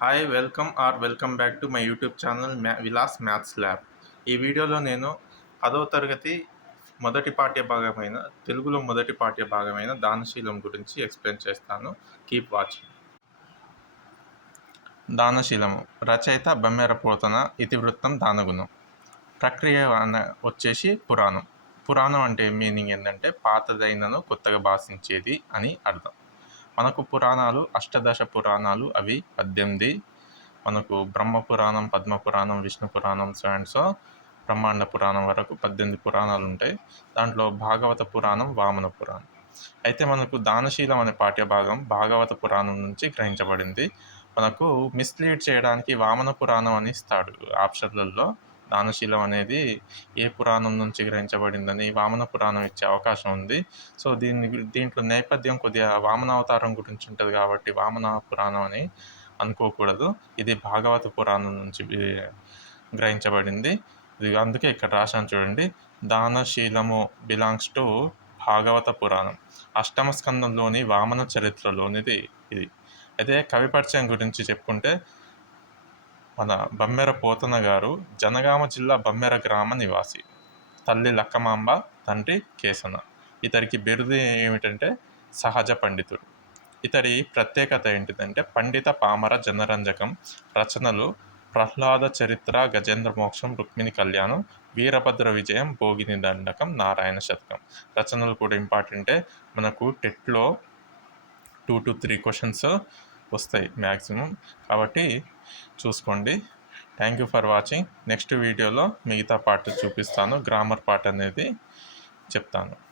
Hi welcome or welcome back to my YouTube channel మ్యా Vilas maths lab ఈ వీడియోలో నేను పదవ తరగతి మొదటి పాఠ్య భాగమైన తెలుగులో మొదటి పాఠ్య భాగమైన దానశీలం గురించి ఎక్స్ప్లెయిన్ చేస్తాను. కీప్ వాచింగ్ దానశీలము రచయిత బమ్మెర పోతన ఇతివృత్తం దానగుణం. ప్రక్రియ వచ్చేసి పురాణం. పురాణం అంటే మీనింగ్ ఏంటంటే పాతదైనను కొత్తగా భాషించేది అని అర్థం. మనకు పురాణాలు అష్టదశ పురాణాలు అవి పద్దెనిమిది. మనకు బ్రహ్మ పురాణం పద్మ పురాణం విష్ణు పురాణం సో అండ్ సో బ్రహ్మాండ పురాణం వరకు పద్దెనిమిది పురాణాలు ఉంటాయి. దాంట్లో భాగవత పురాణం వామన పురాణం. అయితే మనకు దానశీలం అనే పాఠ్య భాగం భాగవత పురాణం నుంచి గ్రహించబడింది. మనకు మిస్లీడ్ చేయడానికి వామన పురాణం అని ఇస్తాడు ఆప్షన్లలో. దానశీలం అనేది ఏ పురాణం నుంచి గ్రహించబడిందని వామన పురాణం ఇచ్చే అవకాశం ఉంది. సో దీని దీంట్లో నేపథ్యం కొద్దిగా వామన అవతారం గురించి ఉంటుంది కాబట్టి వామన పురాణం అని అనుకోకూడదు. ఇది భాగవత పురాణం నుంచి గ్రహించబడింది. ఇది అందుకే ఇక్కడ రాశాను చూడండి. దానశీలము బిలాంగ్స్ టు భాగవత పురాణం. అష్టమ స్కందంలోని వామన చరిత్రలోనిది ఇది. అయితే కవి పరిచయం గురించి చెప్పుకుంటే మన బమ్మెర పోతన గారు జనగామ జిల్లా బమ్మెర గ్రామ నివాసి. తల్లి లక్కమాంబ తండ్రి కేసన ఇతడికి బిరుదు ఏమిటంటే సహజ పండితుడు. ఇతడి ప్రత్యేకత ఏంటిదంటే పండిత పామర జనరంజకం రచనలు ప్రహ్లాద చరిత్ర గజేంద్ర మోక్షం రుక్మిణి కళ్యాణం వీరభద్ర విజయం భోగిని దండకం నారాయణ శతకం. రచనలు కూడా ఇంపార్టెంటే మనకు టెట్లో టూ టు త్రీ క్వశ్చన్స్ వస్తాయి మ్యాక్సిమం కాబట్టి చూసుకోండి. Thank you for watching next వీడియోలో మిగతా పార్ట్ చూపిస్తాను. గ్రామర్ పార్ట్ అనేది చెప్తాను.